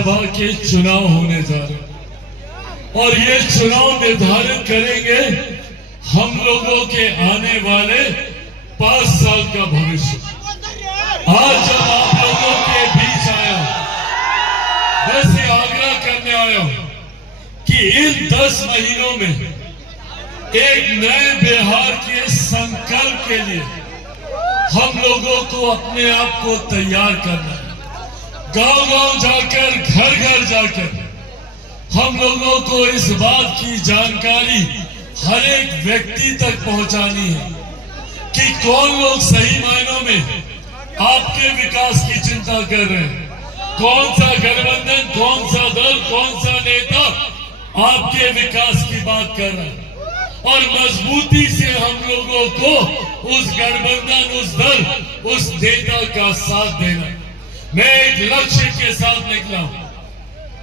विधानसभा के चुनाव होने जा रहे हैं और ये चुनाव निर्धारित करेंगे हम लोगों के आने वाले 5 साल का भविष्य। आज जब आप लोगों के बीच आया वैसे आग्रह करने आया हूं कि इन 10 महीनों में एक नए बिहार के संकल्प के लिए हम लोगों को अपने आप को तैयार करना है। गांव-गांव जाकर, घर-घर जाकर हम लोगों को इस बात की जानकारी हर एक व्यक्ति तक पहुंचानी है कि कौन लोग सही मायनों में आपके विकास की चिंता कर रहे हैं, कौन सा गठबंधन, कौन सा दल, कौन सा नेता आपके विकास की बात कर रहा है और मजबूती से हम लोगों को उस गठबंधन, उस दल, उस नेता का साथ देना। मैं एक लक्ष्य के साथ निकला हूं,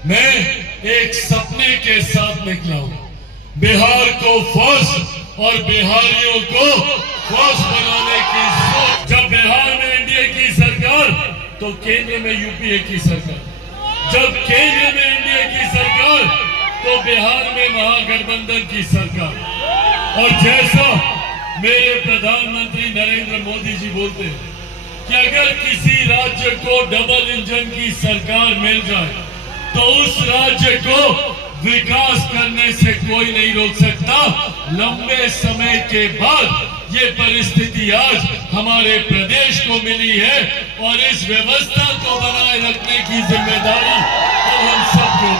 मैं एक सपने के साथ निकला हूं, बिहार को फर्स्ट और बिहारियों को फर्स्ट बनाने की सोच। जब बिहार में एनडीए की सरकार तो केंद्र में यूपीए की सरकार, जब केंद्र में एनडीए की सरकार तो बिहार में महागठबंधन की सरकार। और जैसा मेरे प्रधानमंत्री नरेंद्र मोदी जी बोलते हैं कि अगर किसी राज्य को डबल इंजन की सरकार मिल जाए तो उस राज्य को विकास करने से कोई नहीं रोक सकता। लंबे समय के बाद ये परिस्थिति आज हमारे प्रदेश को मिली है और इस व्यवस्था को बनाए रखने की जिम्मेदारी हम सबको,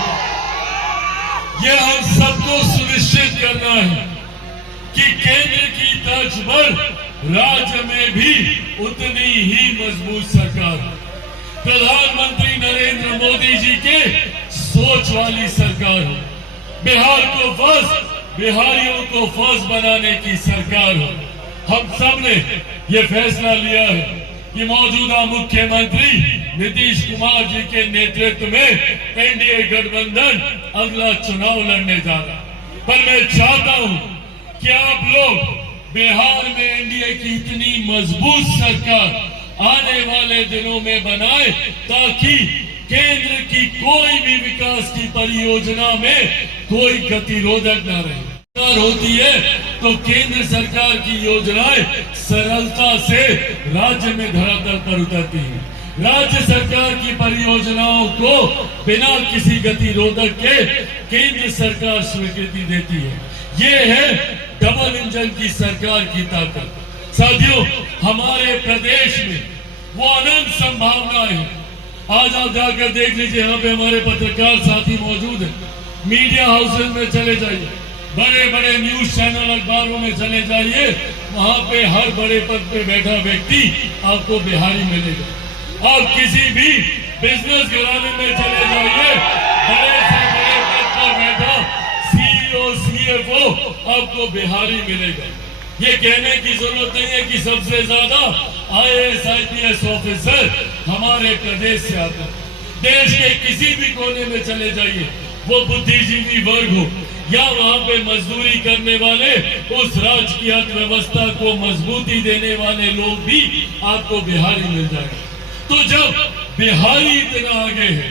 ये हम सबको सुनिश्चित करना है कि केंद्र की तर्ज पर राज्य में भी उतनी ही मजबूत सरकार, प्रधानमंत्री नरेंद्र मोदी जी के सोच वाली सरकार हो, बिहार को फर्स्ट, बिहारियों को फर्स्ट बनाने की सरकार हो। हम सब ने ये फैसला लिया है कि मौजूदा मुख्यमंत्री नीतीश कुमार जी के नेतृत्व में एनडीए गठबंधन अगला चुनाव लड़ने जा रहा है। पर मैं चाहता हूं कि आप लोग बिहार में एनडीए की इतनी मजबूत सरकार आने वाले दिनों में बनाए ताकि केंद्र की कोई भी विकास की परियोजना में कोई गतिरोधक न रहे। होती है तो केंद्र सरकार की योजनाएं सरलता से राज्य में धरातल पर उतरती है। राज्य सरकार की परियोजनाओं को बिना किसी गतिरोधक के केंद्र सरकार स्वीकृति देती है। ये है डबल इंजन की सरकार की ताकत। साथियों, हमारे प्रदेश में वो अनंत संभावनाएं हैं। आज आप जाकर देख लीजिए, यहाँ पे हमारे पत्रकार साथी मौजूद हैं। मीडिया हाउसेज में चले जाइए, बड़े बड़े न्यूज चैनल अखबारों में चले जाइए, वहां पे हर बड़े पद पे बैठा व्यक्ति आपको बिहारी मिलेगा। और किसी भी बिजनेस घराने में चले जाइए, बड़े से बड़े पद पर बैठा सीईओ, सीएफओ आपको बिहारी मिलेगा। ये कहने की जरूरत नहीं है कि सबसे ज्यादा आईएएस, आईपीएस ऑफिसर हमारे प्रदेश से आते हैं। देश के किसी भी कोने में चले जाइए, वो बुद्धिजीवी वर्ग हो या वहां पे मजदूरी करने वाले, उस राज्य की अर्थव्यवस्था को मजबूती देने वाले लोग भी आपको बिहारी मिल जाएंगे। तो जब बिहारी इतना आगे है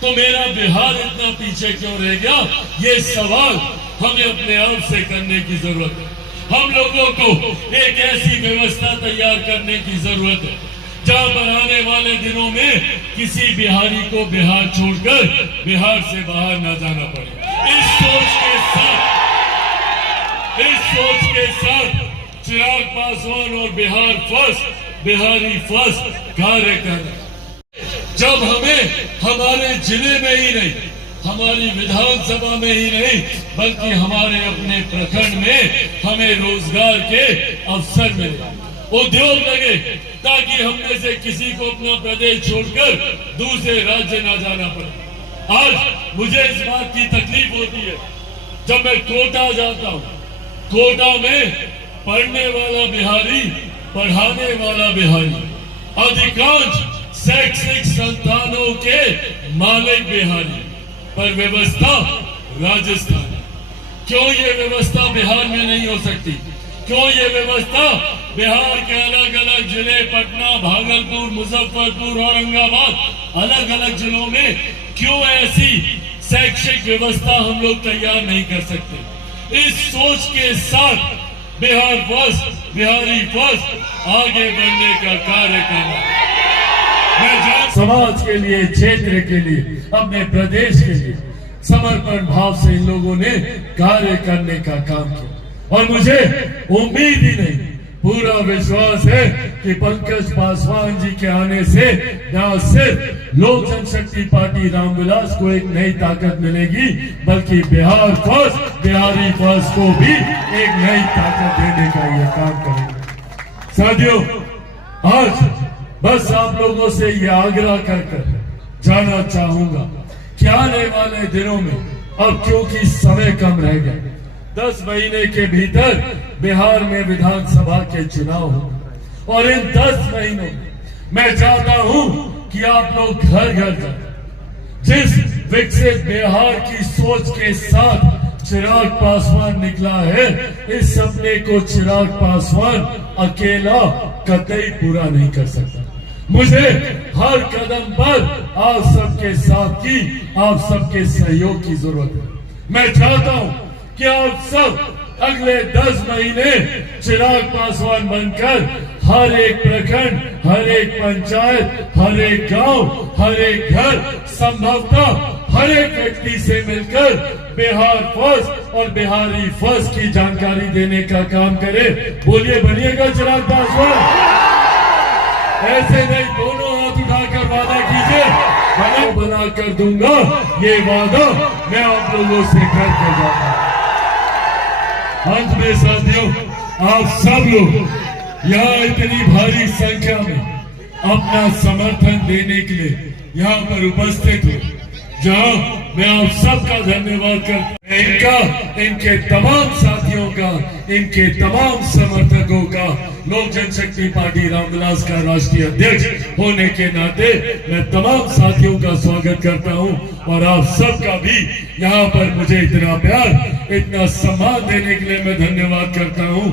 तो मेरा बिहार इतना पीछे क्यों रह गया? ये सवाल हमें अपने आप से करने की जरूरत है। हम लोगों को एक ऐसी व्यवस्था तैयार करने की जरूरत है जहां पर आने वाले दिनों में किसी बिहारी को बिहार छोड़कर बिहार से बाहर न जाना पड़े। इस सोच के साथ चिराग पासवान और बिहार फर्स्ट, बिहारी फर्स्ट कार्य कर रहे। जब हमें हमारे जिले में ही नहीं, हमारी विधानसभा में ही नहीं, बल्कि हमारे अपने प्रखंड में हमें रोजगार के अवसर मिले, उद्योग लगे, ताकि हम में से किसी को अपना प्रदेश छोड़कर दूसरे राज्य न जाना पड़े। आज मुझे इस बात की तकलीफ होती है जब मैं कोटा जाता हूँ, कोटा में पढ़ने वाला बिहारी, पढ़ाने वाला बिहारी, अधिकांश शैक्षिक संस्थानों के मालिक बिहारी, पर व्यवस्था राजस्थान। क्यों ये व्यवस्था बिहार में नहीं हो सकती? क्यों ये व्यवस्था बिहार के अलग अलग जिले, पटना, भागलपुर, मुजफ्फरपुर, औरंगाबाद अलग अलग जिलों में क्यों ऐसी शैक्षिक व्यवस्था हम लोग तैयार नहीं कर सकते। इस सोच के साथ बिहार फर्स्ट, बिहारी फर्स्ट आगे बढ़ने का कार्य करना। मैं समाज के लिए, क्षेत्र के लिए, अपने प्रदेश के लिए समर्पण भाव से इन लोगों ने कार्य करने का काम किया और मुझे उम्मीद ही नहीं, पूरा विश्वास है कि पंकज पासवान जी के आने से न सिर्फ लोक जनशक्ति पार्टी रामविलास को एक नई ताकत मिलेगी, बल्कि बिहार फर्स्ट, बिहारी फर्स्ट को भी एक नई ताकत देने का यह काम करेगा। साथियों, आज बस आप लोगों से यह आग्रह कर जाना चाहूंगा कि आने वाले दिनों में, अब क्योंकि समय कम रह गया, 10 महीने के भीतर बिहार में विधानसभा के चुनाव होंगे और इन 10 महीनों में मैं चाहता हूं कि आप लोग घर घर जाए। जिस विकसित बिहार की सोच के साथ चिराग पासवान निकला है, इस सपने को चिराग पासवान अकेला कतई पूरा नहीं कर सकता। मुझे हर कदम पर आप सबके साथ की, आप सबके सहयोग की जरूरत है। मैं चाहता हूं कि आप सब अगले 10 महीने चिराग पासवान बनकर हर एक प्रखंड, हर एक पंचायत, हर एक गांव, हर एक घर, संभवतः हर एक व्यक्ति से मिलकर बिहार फर्स्ट और बिहारी फर्स्ट की जानकारी देने का काम करे। बोलिए, बनिएगा चिराग पासवान? ऐसे नहीं, दोनों हाथ उठाकर वादा कीजिए, बना कर दूंगा, ये वादा मैं आप लोगों से करके जाता हूं। अंत में साथियों, आप सब लोग यहाँ इतनी भारी संख्या में अपना समर्थन देने के लिए यहाँ पर उपस्थित हो, जहाँ मैं आप सबका धन्यवाद करता हूं। इनके तमाम साथियों का, इनके तमाम समर्थकों का, लोक जनशक्ति पार्टी रामविलास का राष्ट्रीय अध्यक्ष होने के नाते मैं तमाम साथियों का स्वागत करता हूं और आप सबका भी यहाँ पर मुझे इतना प्यार, इतना सम्मान देने के लिए मैं धन्यवाद करता हूं।